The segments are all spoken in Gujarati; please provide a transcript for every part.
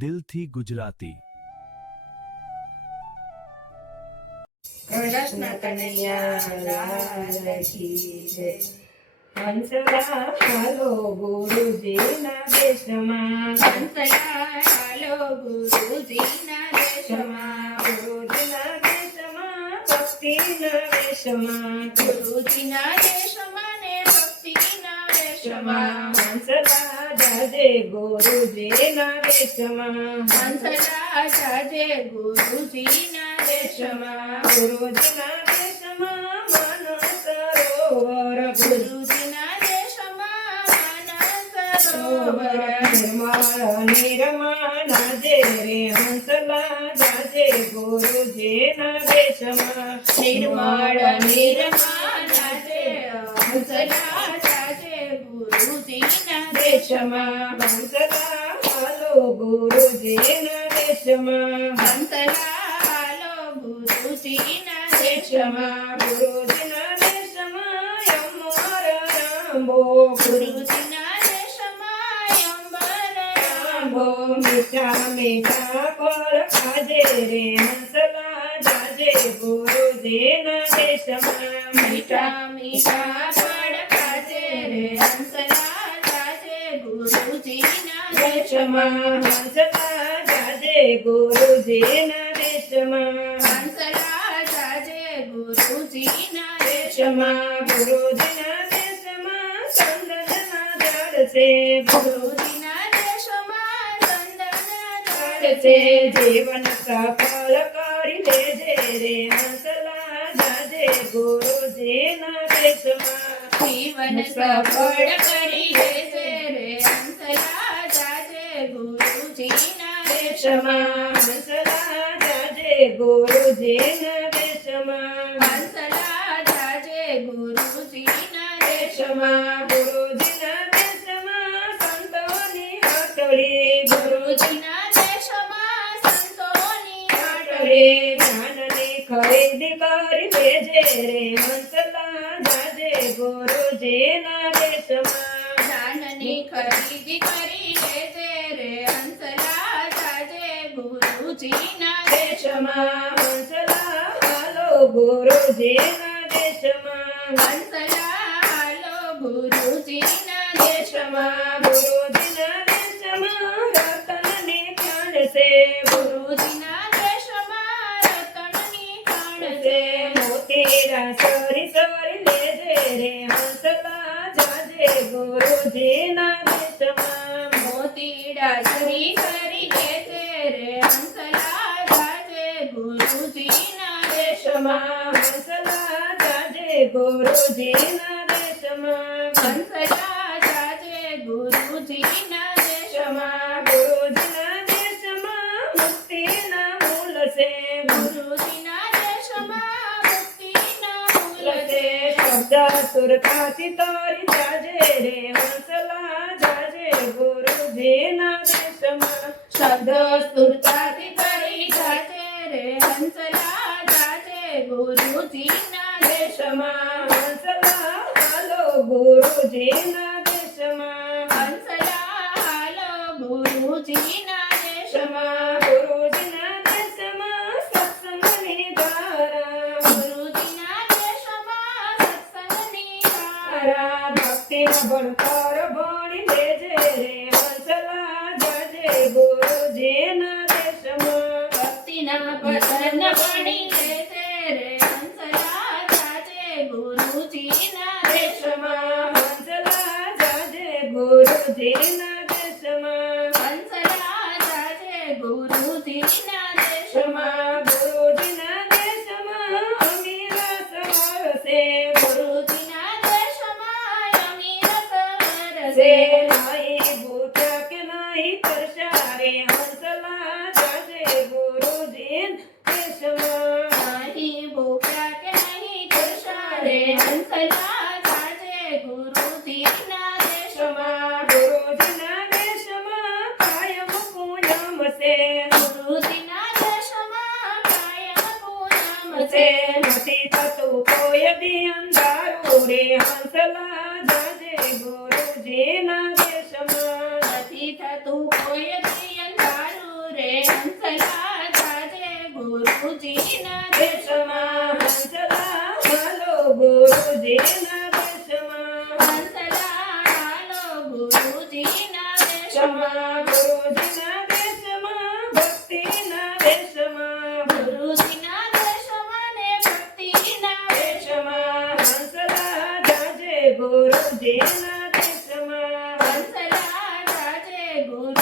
દિલથી ગુજરાતી. કૃષ્ણ કનૈયા લાલ કી જય. હંસલા હાલો ગુરુજીના દેશમાં, હંસલા હાલો ગુરુજીના દેશમાં, ગુરુજીના દેશમાં ભક્તિના વેશમાં, ગુરુજીના દેશમાં ને ભક્તિના વેશમાં, હંસલા જાજે ગુરુજીના દેશમાં, હંસલા જાજે ગુરુજીના દેશમાં, ગુરુજીના દેશમાં માનસ સરોવર, ગુરુજીના દેશમાં માનસ સરોવર, નિર્મળ નિર્મળ નાજે રે હંસલા જાજે ગુરુજીના દેશમાં, નિર્મળ નિર્મળ નાજે હંસલા જાજે ગુરુજીના દેશમાં, હંસલા હાલો ગુરુજીના દેશમાં, હંસલા હાલો ગુરુજીના દેશમાં, ગુરુજીના દેશમાં અમર રામો, ગુરુજીના દેશમાં અમર રામો, મીઠા મીઠા ફળ ખાજે રે હંસલા જાજે ગુરુજીના દેશમાં, મીઠા મીઠા ફળ ખાજે રે હંસલા જાજે ગુરુજીના દેશમાં, હંસલા જાજે ગુરુજીના દેશમાં, હંસલા જાજે ગુરુજીના દેશમાં, ગુરુજીના દેશમાં ચંદનના ઝાડ છે, ગુરુજીના દેશમાં ચંદનના ઝાડ છે, જીવન સફળ કરી લેજે રે હંસલા જાજે ગુરુજીના દેશમાં, જીવન સફળ કરી લેજે રે હંસલા જાજે ગુરુજીના દેશમાં, હંસલા જાજે ગુરુજીના દેશમાં, હંસલા જાજે ગુરુજીના દેશમાં, ગુરુજીના દેશમાં સંતોની હાટડી, ગુરુજીના દેશમાં સંતોની હાટડી, જ્ઞાનની ખરીદી કરી લેજે રે હંસલા જાજે ગુરુજીના દેશમાં, જ્ઞાનની ખરીદી કરી લેજે રે હંસલા જાજે ગુરુજીના દેશમાં, હંસલા હાલો ગુરુજીના દેશમાં, હંસલા હાલો ગુરુજીના દેશમાં, ગુરુજીના દેશમાં રતનની ખાણ છે, ગુરુજીના દેશમાં રતનની ખાણ છે, મોતીડા સરી સરી લેજે રે હંસલા જાજે ગુરુજીના દેશમાં, મોતીડા સરી સરી લેજે રે હંસલા જાજે ગુરુજીના દેશમાં, હંસલા જાજે ગુરુજીના દેશમાં, હંસલા જાજે ગુરુજીના દેશમાં, ગુરુજીના દેશમાં મુક્તિના મૂળ છે, ગુરુજીના દેશમાં મુક્તિના મૂળ છે, શબ્દ સુરતાથી તારી જાજે રે હંસલા જાજે ગુરુજીના દેશમાં, શબ્દ સુરતાથી તારી જાજે રે હંસલા જાજે ગુરુજીના દેશમાં, હંસલા હાલો ગુરુજીના દેશમાં, હંસલા હાલો ગુરુજીના દેશમાં, ગુરુજીના દેશમાં સત્સંગની ધારા, ગુરુજીના દેશમાં સત્સંગની ધારા, ભક્તિના ભણતર ભણી લેજે રે હંસલા જાજે ગુરુજીના દેશમાં, ભક્તિના ભજન ભણી લેજે રે હંસલા જાજે ગુરુજીના દેશમાં, હંસલા જાજે ગુરુજીના દેશમાં, હંસલા જાજે ગુરુજીના દેશમાં, ગુરુજીના દેશમાં અમીર સવાર છે, ગુરુજીના દેશમાં અમીર સવાર છે, નાઈ ભૂખ્યા કે નાઈ તરસ્યા રે હંસલા જાજે ગુરુજીના દેશમાં, નાઈ ભૂખ્યા કે નાઈ તરસ્યા રે હંસલા જાજે ગુરુજીના દેશમાં, ગુરુજીના દેશમાં કાયમ પૂનમ છે, ગુરુજીના દેશમાં કાયમ પૂનમ છે, નથી થતું કોઈ દી અંધારું રે હંસલા જાજે ગુરુજીના દેશમાં, નથી થતું કોઈ દી અંધારું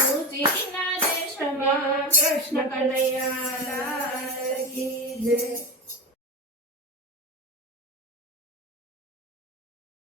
ગુરુજીના દેશમાં કૃષ્ણ કનૈયા લાલ કી જય.